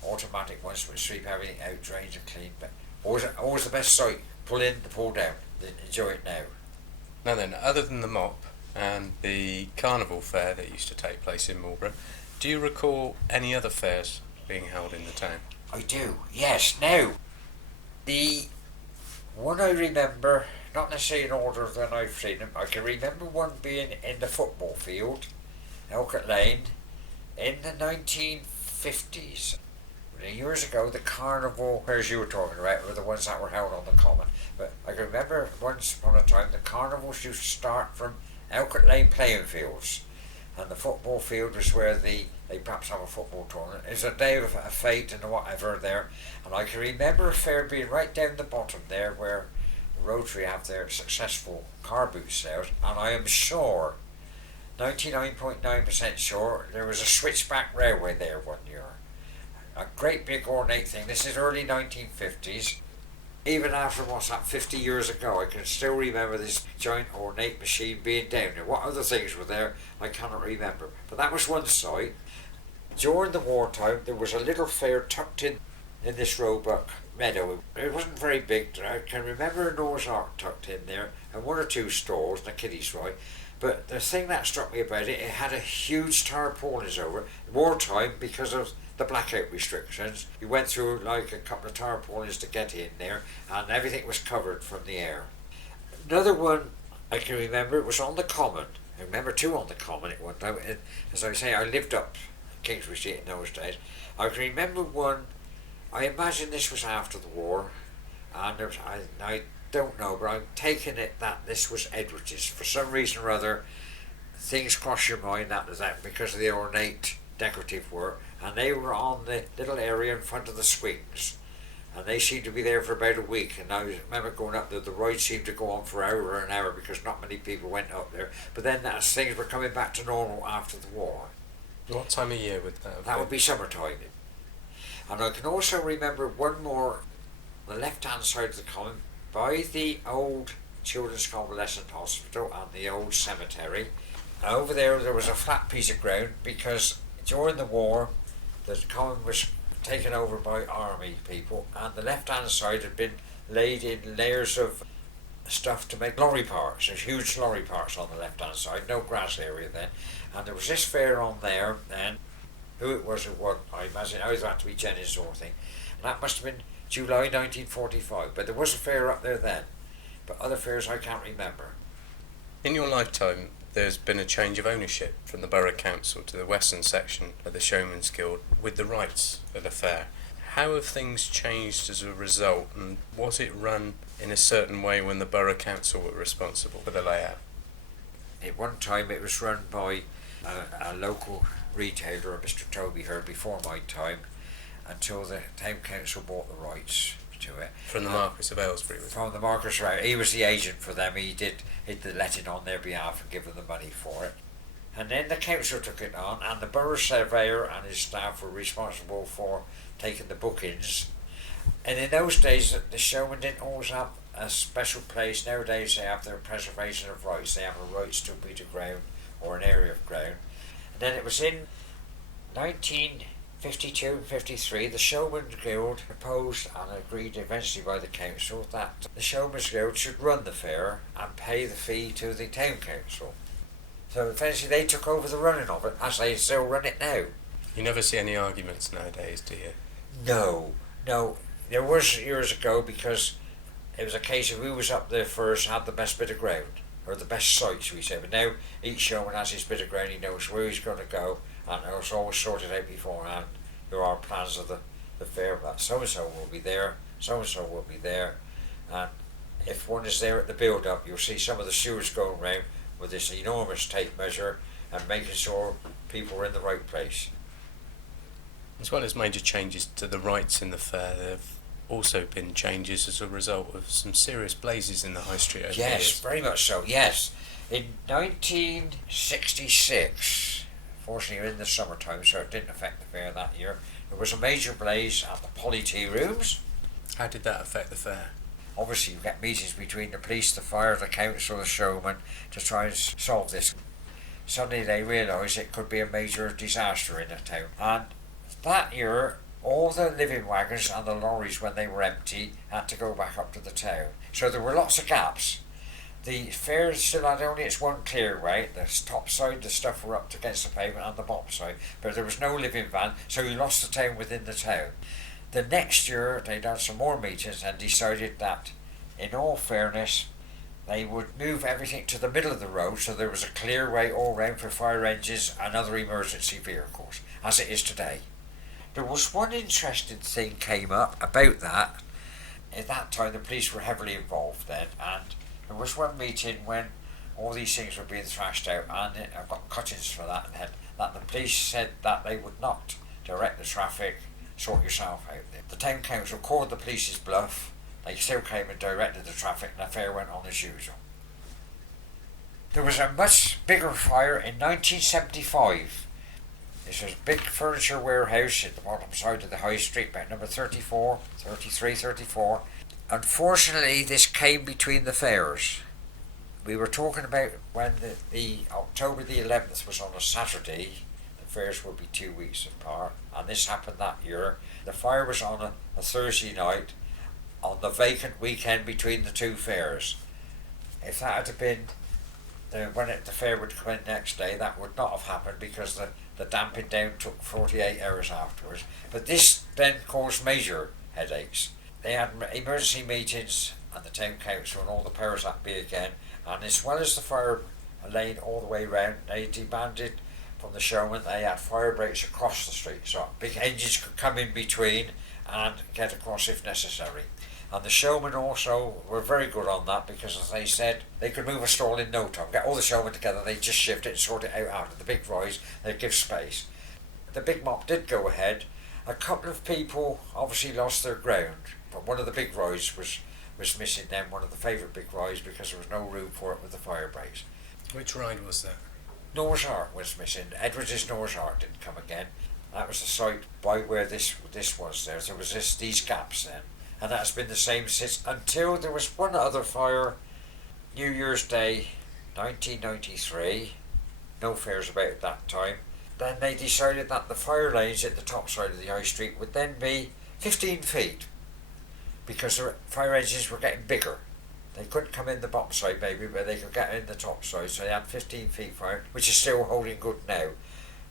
automatic ones which sweep everything out, drains and clean. But always the best sight. Pull in, the pull down. Enjoy it now. Now then, other than the Mop and the carnival fair that used to take place in Marlborough, do you recall any other fairs being held in the town? I do, yes. Now, the one I remember, not necessarily in order that I've seen them, I can remember one being in the football field, Elcourt Lane, in the 1950s. Years ago, the carnival fairs you were talking about were the ones that were held on the common. But I can remember once upon a time the carnivals used to start from Elcourt Lane playing fields, and the football field was where they perhaps have a football tournament. It was a day of a fete and whatever there, and I can remember a fair being right down the bottom there where the Rotary have their successful car boot sales, and I am sure, 99.9% sure, there was a switchback railway there one year. A great big ornate thing. This is early 1950s. Even after what's that, 50 years ago, I can still remember this giant ornate machine being down there. What other things were there, I cannot remember. But that was one side. During the wartime, there was a little fair tucked in this Roebuck meadow. It wasn't very big. I can remember a Noah's Ark tucked in there, and one or two stalls and a kiddie's ride. But the thing that struck me about it, it had a huge tarpaulins over it. Wartime, because of the blackout restrictions, you went through like a couple of tarpaulins to get in there, and everything was covered from the air. Another one I can remember, it was on the common. I remember two on the common at one time. And as I say, I lived up Kingsbury Street in those days. I can remember one, I imagine this was after the war, and there was, I don't know, but I'm taking it that this was Edwards's. For some reason or other, things cross your mind that was that because of the ornate decorative work, and they were on the little area in front of the swings, and they seemed to be there for about a week. And I remember going up there, the ride seemed to go on for hour and hour because not many people went up there, but then as things were coming back to normal after the war. What time of year would that have That been? would be summertime. And I can also remember one more on the left hand side of the common by the old Children's Convalescent Hospital and the old cemetery. And over there was a flat piece of ground because during the war the common was taken over by army people, and the left hand side had been laid in layers of stuff to make lorry parks. There's huge lorry parks on the left hand side, no grass area then, and there was this fair on there then. who it was who won. I imagine either had to be Jennings or thing. And that must have been July 1945. But there was a fair up there then. But other fairs I can't remember. In your lifetime, there's been a change of ownership from the Borough Council to the Western section of the Showman's Guild with the rights of the fair. How have things changed as a result, and was it run in a certain way when the Borough Council were responsible for the layout? At one time it was run by a local retailer, Mr. Toby here, before my time, until the town council bought the rights to it. From the Marquis of Aylesbury? From the Marquis of He was the agent for them. He did the letting on their behalf and give them the money for it. And then the council took it on, and the borough surveyor and his staff were responsible for taking the bookings. And in those days, the showman didn't always have a special place. Nowadays they have their preservation of rights. They have a rights to a bit of ground or an area of ground. And then it was in 1952 and 53, the Showman's Guild proposed and agreed eventually by the council that the Showman's Guild should run the fair and pay the fee to the town council. So eventually they took over the running of it, as they still run it now. You never see any arguments nowadays, do you? No. There was years ago, because it was a case of who was up there first had the best bit of ground, or the best site, shall we say. But now each showman has his bit of ground, he knows where he's going to go, and it's always sorted out beforehand. There are plans of the fair, that so-and-so will be there, so-and-so will be there, and if one is there at the build-up, you'll see some of the stewards going round with this enormous tape measure and making sure people are in the right place. As well as major changes to the rights in the fair, there have also been changes as a result of some serious blazes in the high street over the years. Yes, very much so, yes. In 1966, fortunately in the summertime, so it didn't affect the fair that year, there was a major blaze at the Poly Tea Rooms. How did that affect the fair? Obviously you get meetings between the police, the fire, the council, the showman to try and solve this. Suddenly they realised it could be a major disaster in the town, and that year all the living wagons and the lorries, when they were empty, had to go back up to the town. So there were lots of gaps. The fair still had only its one clearway. The top side, the stuff were up against the pavement, and the bottom side, but there was no living van, so you lost the town within the town. The next year they'd had some more meetings and decided that, in all fairness, they would move everything to the middle of the road so there was a clearway all round for fire engines and other emergency vehicles, as it is today. There was one interesting thing came up about that. At that time the police were heavily involved then, and there was one meeting when all these things were being thrashed out, and I got cuttings for that, and that the police said that they would not direct the traffic, sort yourself out there. The town council called the police's bluff. They still came and directed the traffic, and the fair went on as usual. There was a much bigger fire in 1975. This was a big furniture warehouse at the bottom side of the high street, about number 34. Unfortunately, this came between the fairs. We were talking about when the October the 11th was on a Saturday. The fairs would be 2 weeks apart, and this happened that year. The fire was on a Thursday night on the vacant weekend between the two fairs. If that had been when the fair would come in next day, that would not have happened, because the damping down took 48 hours afterwards. But this then caused major headaches. They had emergency meetings and the town council and all the powers that be again, and as well as the fire lane all the way round, they demanded from the showman they had fire breaks across the street, so big engines could come in between and get across if necessary. And the showmen also were very good on that, because as they said, they could move a stall in no time. Get all the showmen together, they'd just shift it and sort it out after. The big rise, they'd give space. The big mop did go ahead. A couple of people obviously lost their ground, but one of the big rise was missing then, one of the favourite big rise, because there was no room for it with the fire breaks. Which ride was that? Noah's Ark was missing. Edwards' Noah's Ark didn't come again. That was the site by where this was there. There was these gaps then. And that's been the same since, until there was one other fire, New Year's Day 1993, no fairs about at that time. Then they decided that the fire lanes at the top side of the high street would then be 15 feet, because the fire engines were getting bigger. They couldn't come in the bottom side maybe, but they could get in the top side, so they had 15 feet fire, which is still holding good now.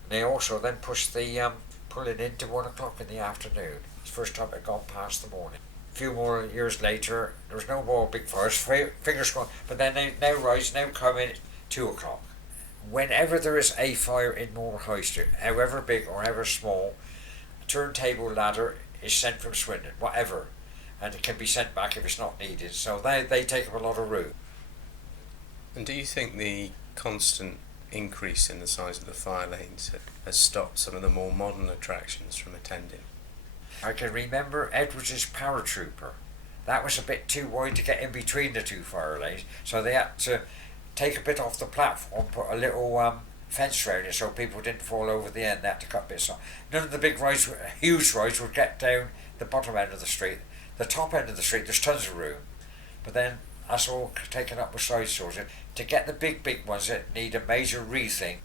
They also then pushed the pulling into 1 o'clock in the afternoon. It's the first time it had gone past the morning. A few more years later, there was no more big fires, fingers crossed, but then they now come in at 2 o'clock. Whenever there is a fire in Marlborough High Street, however big or however small, a turntable ladder is sent from Swindon, whatever, and it can be sent back if it's not needed. So they take up a lot of room. And do you think the constant increase in the size of the fire lanes has stopped some of the more modern attractions from attending? I can remember Edwards's paratrooper. That was a bit too wide to get in between the two fire lanes, so they had to take a bit off the platform, put a little fence around it so people didn't fall over the end. They had to cut bits off. None of the big rides, huge rides, would get down the bottom end of the street. The top end of the street, there's tons of room, but then that's all taken up with side stores. To get the big ones that need a major rethink.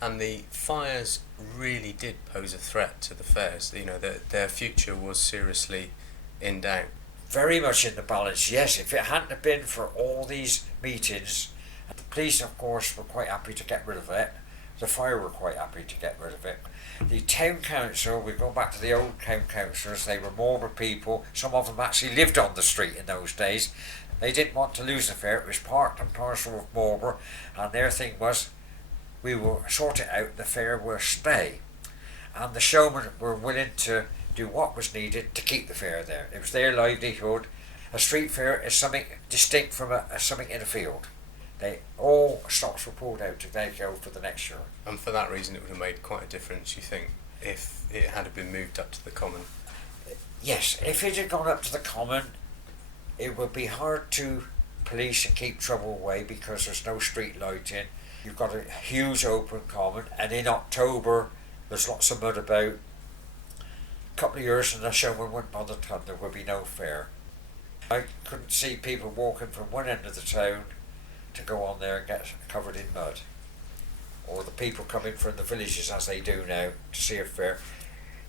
And the fires really did pose a threat to the fairs. You know, their future was seriously in doubt. Very much in the balance, yes. If it hadn't have been for all these meetings, the police, of course, were quite happy to get rid of it. The fire were quite happy to get rid of it. The town council, we go back to the old town councillors, they were Marlborough people. Some of them actually lived on the street in those days. They didn't want to lose the fair. It was part and parcel of Marlborough, and their thing was, we will sort it out, the fair will stay. And the showmen were willing to do what was needed to keep the fair there. It was their livelihood. A street fair is something distinct from something in a field. All stops were pulled out to then go for the next year. And for that reason it would have made quite a difference, you think, if it had been moved up to the common? Yes, if it had gone up to the common, it would be hard to police and keep trouble away because there's no street lighting. You've got a huge open common, and in October there's lots of mud about. A couple of years and the showman wouldn't bother to come, there would be no fair. I couldn't see people walking from one end of the town to go on there and get covered in mud. Or the people coming from the villages as they do now to see a fair.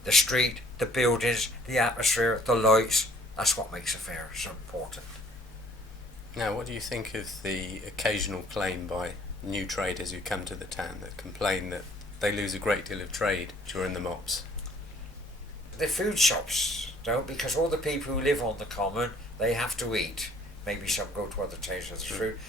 The street, the buildings, the atmosphere, the lights, that's what makes a fair so important. Now, what do you think of the occasional claim by new traders who come to the town that complain that they lose a great deal of trade during the Mops? The food shops don't, because all the people who live on the common, they have to eat. Maybe some go to other towns with the fruit.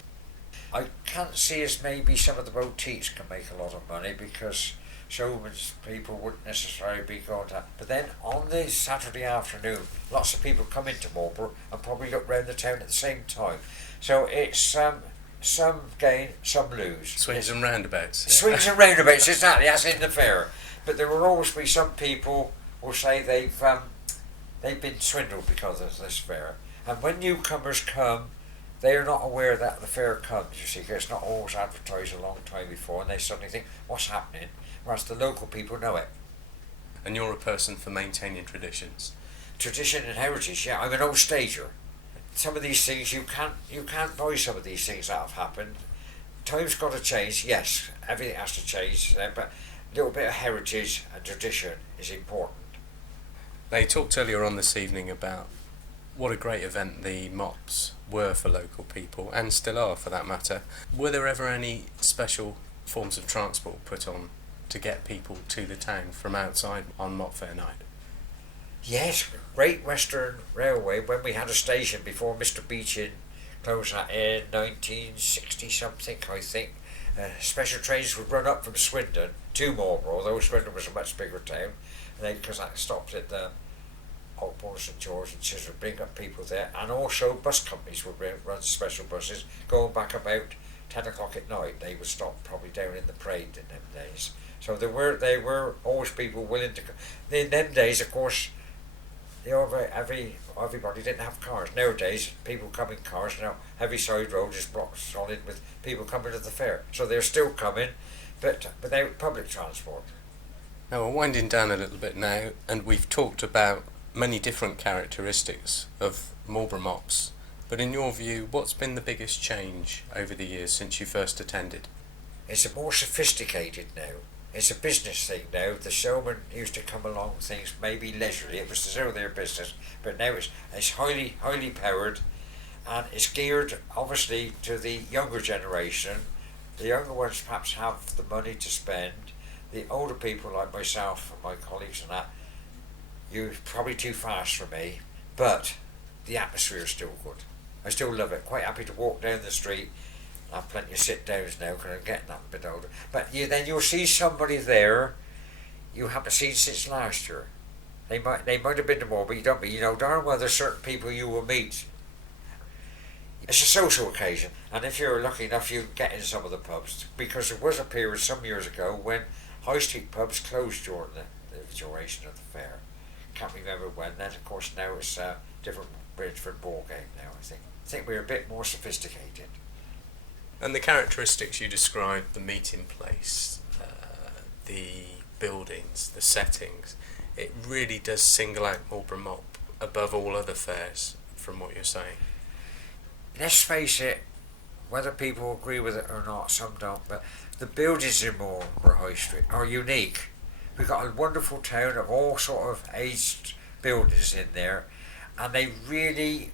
I can't see as maybe some of the boutiques can make a lot of money because showman's people wouldn't necessarily be going to. But then on the Saturday afternoon, lots of people come into Marlborough and probably look round the town at the same time. So it's some gain, some lose. Swings and roundabouts. Yeah. Swings and roundabouts, exactly, as in the fair. But there will always be some people who say they've been swindled because of this fair. And when newcomers come, they are not aware that the fair comes, you see, because it's not always advertised a long time before, and they suddenly think, what's happening? Whereas the local people know it. And you're a person for maintaining traditions? Tradition and heritage, yeah. I'm an old stager. Some of these things, you can't buy some of these things that have happened. Time's got to change, yes, everything has to change, but a little bit of heritage and tradition is important. Now, you talked earlier on this evening about what a great event the Mops were for local people, and still are for that matter. Were there ever any special forms of transport put on to get people to the town from outside on Mop Fair night? Yes, Great Western Railway, when we had a station before Mr. Beechin closed that in 1960 something, I think, special trains would run up from Swindon to Marlborough, although Swindon was a much bigger town, and because that stopped at the Oakbourne, St George and Chiswick, bring up people there, and also bus companies would run special buses going back about 10 o'clock at night. They would stop probably down in the parade in them days. So they were always people willing to go. In them days, of course, everybody didn't have cars. Nowadays, people come in cars. Now, Heavyside Road is blocked solid with people coming to the fair. So they're still coming, but without public transport. Now, we're winding down a little bit now, and we've talked about many different characteristics of Marlborough Mops, but in your view, what's been the biggest change over the years since you first attended? It's more sophisticated now. It's a business thing now. The showmen used to come along with things maybe leisurely. It was to zero their business, but now it's highly powered, and it's geared obviously to the younger generation. The younger ones perhaps have the money to spend. The older people like myself and my colleagues and that, you're probably too fast for me, but the atmosphere is still good. I still love it. Quite happy to walk down the street. I have plenty of sit downs now because I'm getting that bit older. But you'll see somebody there you haven't seen since last year. They might have been to more, but you don't. But you know darn well there's certain people you will meet. It's a social occasion, and if you're lucky enough, you can get in some of the pubs, because there was a period some years ago when high street pubs closed during the duration of the fair. Can't remember when. Then of course now it's a different Bridgeford ball game now. I think we're a bit more sophisticated. And the characteristics you described, the meeting place, the buildings, the settings, it really does single out Marlborough Mop above all other fairs, from what you're saying. Let's face it, whether people agree with it or not, some don't, but the buildings in Marlborough High Street are unique. We've got a wonderful town of all sort of aged buildings in there, and they really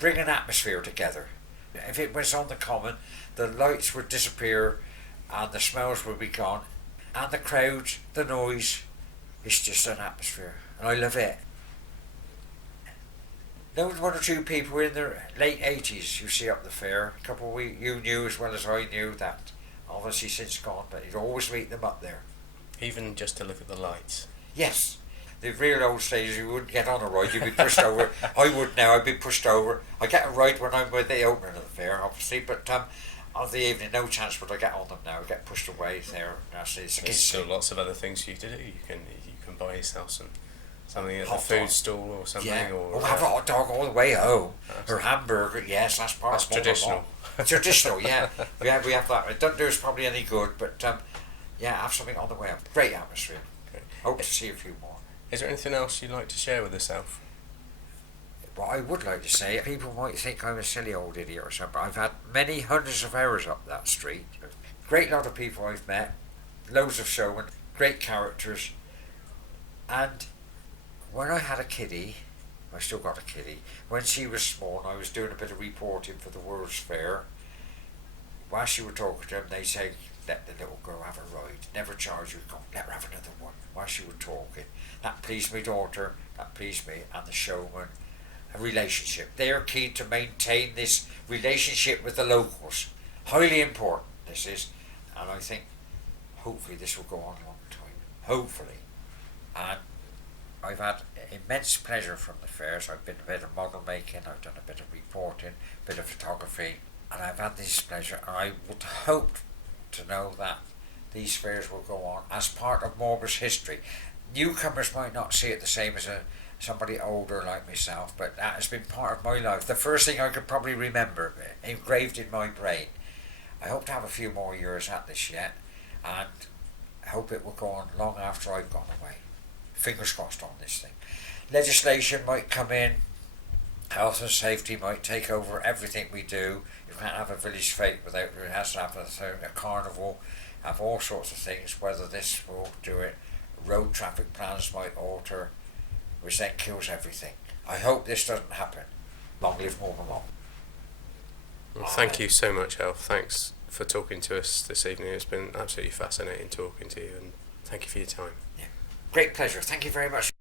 bring an atmosphere together. If it was on the common, the lights would disappear and the smells would be gone, and the crowds, the noise, it's just an atmosphere, and I love it. There was one or two people in their late 80s you see up the fair. A couple you knew as well as I knew that obviously since gone, but you'd always meet them up there. Even just to look at the lights. Yes. The real old days you wouldn't get on a ride, you'd be pushed over. I would now, I'd be pushed over. I get a ride when I'm with the opener of the fair, obviously, but of the evening, no chance would I get on them now. I get pushed away there. There's still lots of other things you to do. You can buy yourself something at the food stall or something. Yeah. Or have a hot dog all the way home. Or hamburger, yes, that's part of traditional. Traditional, yeah. We have that. It doesn't do us probably any good, but yeah, have something on the way up. Great atmosphere. Okay. Hope to see a few more. Is there anything else you'd like to share with us, Alf? What I would like to say, people might think I'm a silly old idiot or something, but I've had many hundreds of hours up that street. Great lot of people I've met, loads of showmen, great characters, and when I had a kiddie, I still got a kiddie, when she was small and I was doing a bit of reporting for the World's Fair, while she was talking to them, they say, let the little girl have a ride, never charge her, go, let her have another one, while she was talking. That pleased my daughter, that pleased me, and the showman. A relationship. They are keen to maintain this relationship with the locals. Highly important, this is, and I think hopefully this will go on a long time. Hopefully. And I've had immense pleasure from the fairs. I've been a bit of model making, I've done a bit of reporting, a bit of photography, and I've had this pleasure, and I would hope to know that these fairs will go on as part of Marlborough's history. Newcomers might not see it the same as somebody older like myself, but that has been part of my life. The first thing I could probably remember, engraved in my brain. I hope to have a few more years at this yet, and I hope it will go on long after I've gone away. Fingers crossed on this thing. Legislation might come in, health and safety might take over everything we do. You can't have a village fete without it. Has to have a carnival, have all sorts of things, whether this will do it. Road traffic plans might alter, which then kills everything. I hope this doesn't happen. Long live Marlborough Mop. Well, thank you so much, Alf. Thanks for talking to us this evening. It's been absolutely fascinating talking to you, and thank you for your time. Yeah. Great pleasure. Thank you very much.